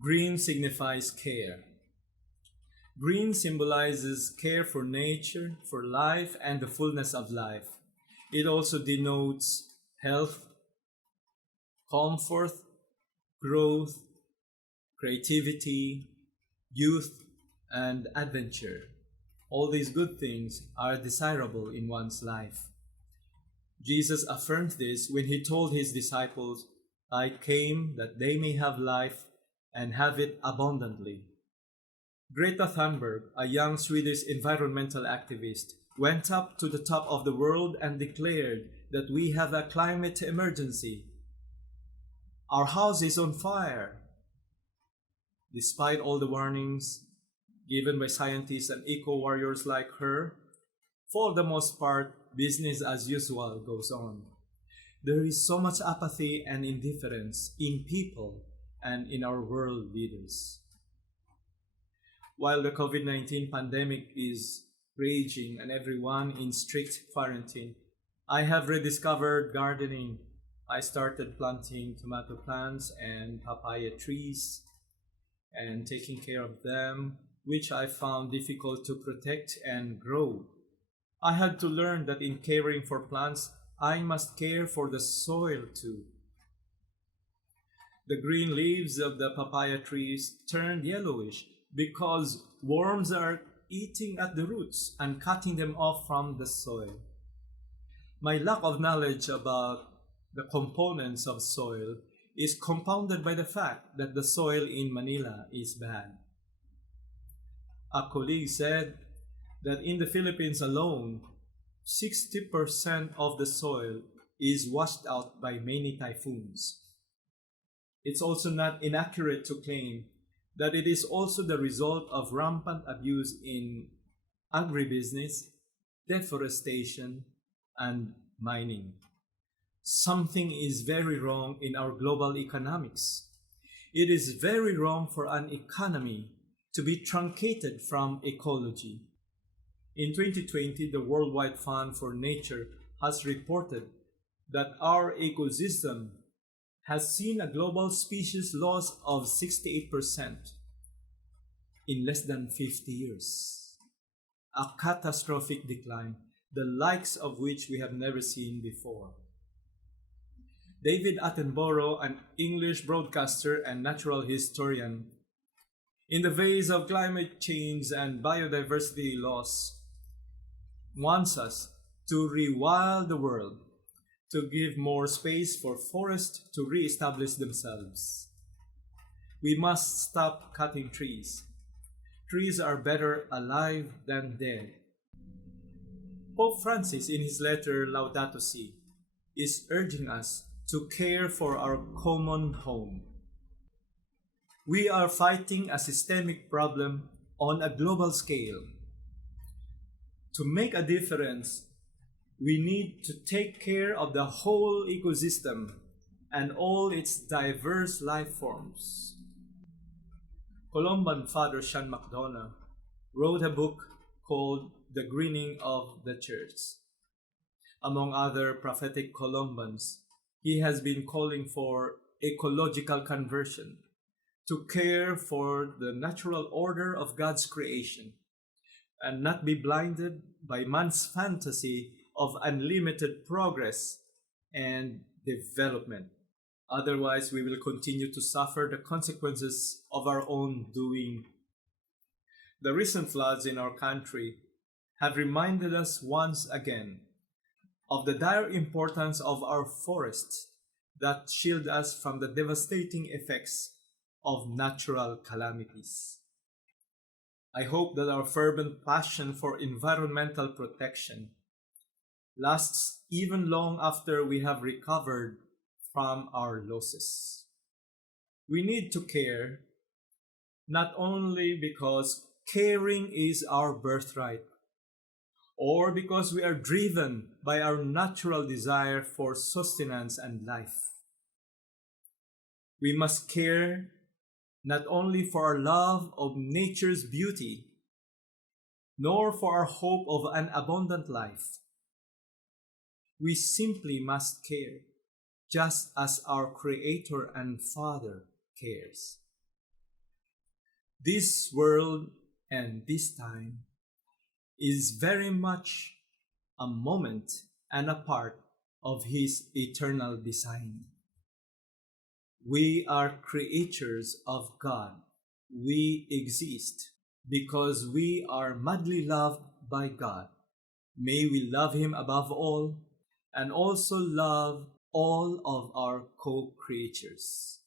Green signifies care. Green symbolizes care for nature, for life, and the fullness of life. It also denotes health, comfort, growth, creativity, youth, and adventure. All these good things are desirable in one's life. Jesus affirmed this when he told his disciples, "I came that they may have life and have it abundantly." Greta Thunberg, a young Swedish environmental activist, went up to the top of the world and declared that we have a climate emergency. Our house is on fire. Despite all the warnings given by scientists and eco-warriors like her, for the most part, business as usual goes on. There is so much apathy and indifference in people and in our world leaders. While the COVID-19 pandemic is raging and everyone in strict quarantine, I have rediscovered gardening. I started planting tomato plants and papaya trees and taking care of them, which I found difficult to protect and grow. I had to learn that in caring for plants, I must care for the soil too. The green leaves of the papaya trees turned yellowish because worms are eating at the roots and cutting them off from the soil. My lack of knowledge about the components of soil is compounded by the fact that the soil in Manila is bad. A colleague said that in the Philippines alone, 60% of the soil is washed out by many typhoons. It's also not inaccurate to claim that it is also the result of rampant abuse in agribusiness, deforestation, and mining. Something is very wrong in our global economics. It is very wrong for an economy to be truncated from ecology. In 2020, the Worldwide Fund for Nature has reported that our ecosystem has seen a global species loss of 68% in less than 50 years. A catastrophic decline, the likes of which we have never seen before. David Attenborough, an English broadcaster and natural historian, in the face of climate change and biodiversity loss, wants us to rewild the world, to give more space for forests to re-establish themselves. We must stop cutting trees. Trees are better alive than dead. Pope Francis, in his letter Laudato Si, is urging us to care for our common home. We are fighting a systemic problem on a global scale. To make a difference, we need to take care of the whole ecosystem and all its diverse life forms. Columban Father Sean McDonough wrote a book called The Greening of the Church. Among other prophetic Columbans, he has been calling for ecological conversion, to care for the natural order of God's creation, and not be blinded by man's fantasy of unlimited progress and development. Otherwise, we will continue to suffer the consequences of our own doing. The recent floods in our country have reminded us once again of the dire importance of our forests that shield us from the devastating effects of natural calamities. I hope that our fervent passion for environmental protection lasts even long after we have recovered from our losses. We need to care, not only because caring is our birthright, or because we are driven by our natural desire for sustenance and life. We must care not only for our love of nature's beauty, nor for our hope of an abundant life. We simply must care, just as our Creator and Father cares. This world and this time is very much a moment and a part of His eternal design. We are creatures of God. We exist because we are madly loved by God. May we love Him above all and also love all of our co-creatures.